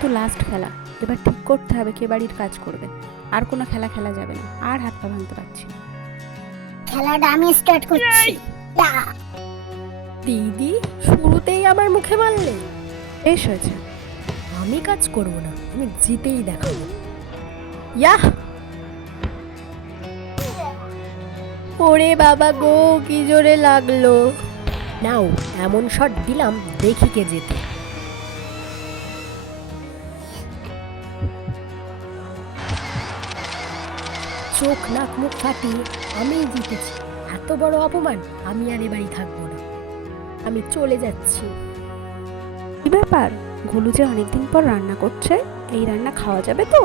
কিন্তু লাস্ট খেলা, এবার ঠিক করতে হবে কে বাড়ির কাজ করবে। আর কোনো খেলা খেলা যাবে না, আর হাত পা ভাঙতে পারছি না। খেলাটা আমি স্টার্ট করছি। ইয়া! দিদি শুরুতেই আমার মুখে মারলে। বেশ হয়েছে। আমি কাজ করব না, আমি জিতেই দেখাবো। ইয়াহ! ওরে বাবা গো, কি জোরে লাগলো। নাও এমন শট দিলাম, দেখি কে জেতে। চোখ নাক মুখ ফাটিয়ে আমিই জিতেছি। এত বড় অপমান, আমি আর এবারই থাকবো না, আমি চলে যাচ্ছি। কি ব্যাপার, গোলু যে অনেকদিন পর রান্না করছে, এই রান্না খাওয়া যাবে তো?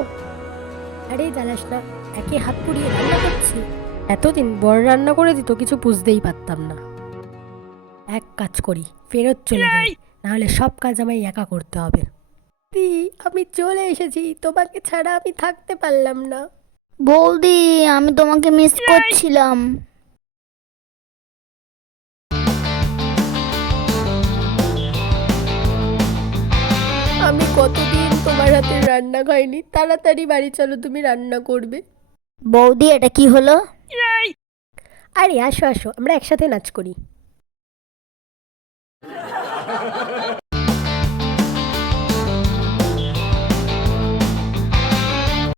আরে জ্বালাস না, একে হাত পুড়িয়ে রান্না করছি। এতদিন বড় রান্না করে দিত, কিছু বুঝতেই পারতাম না। এক কাজ করি, ফেরত চলে যাই, নাহলে সব কাজ আমায় একা করতে হবে। দি, আমি চলে এসেছি, তোমাকে ছাড়া আমি থাকতে পারলাম না। বৌদি, আমি তোমাকে মিস করছিলাম। আমি কতদিন তোমার হাতের রান্না খাইনি, তাড়াতাড়ি বাড়ি চলো, তুমি রান্না করবে। বৌদি, এটা কি হলো? আরে আসো আসো, আমরা একসাথে নাচ করি।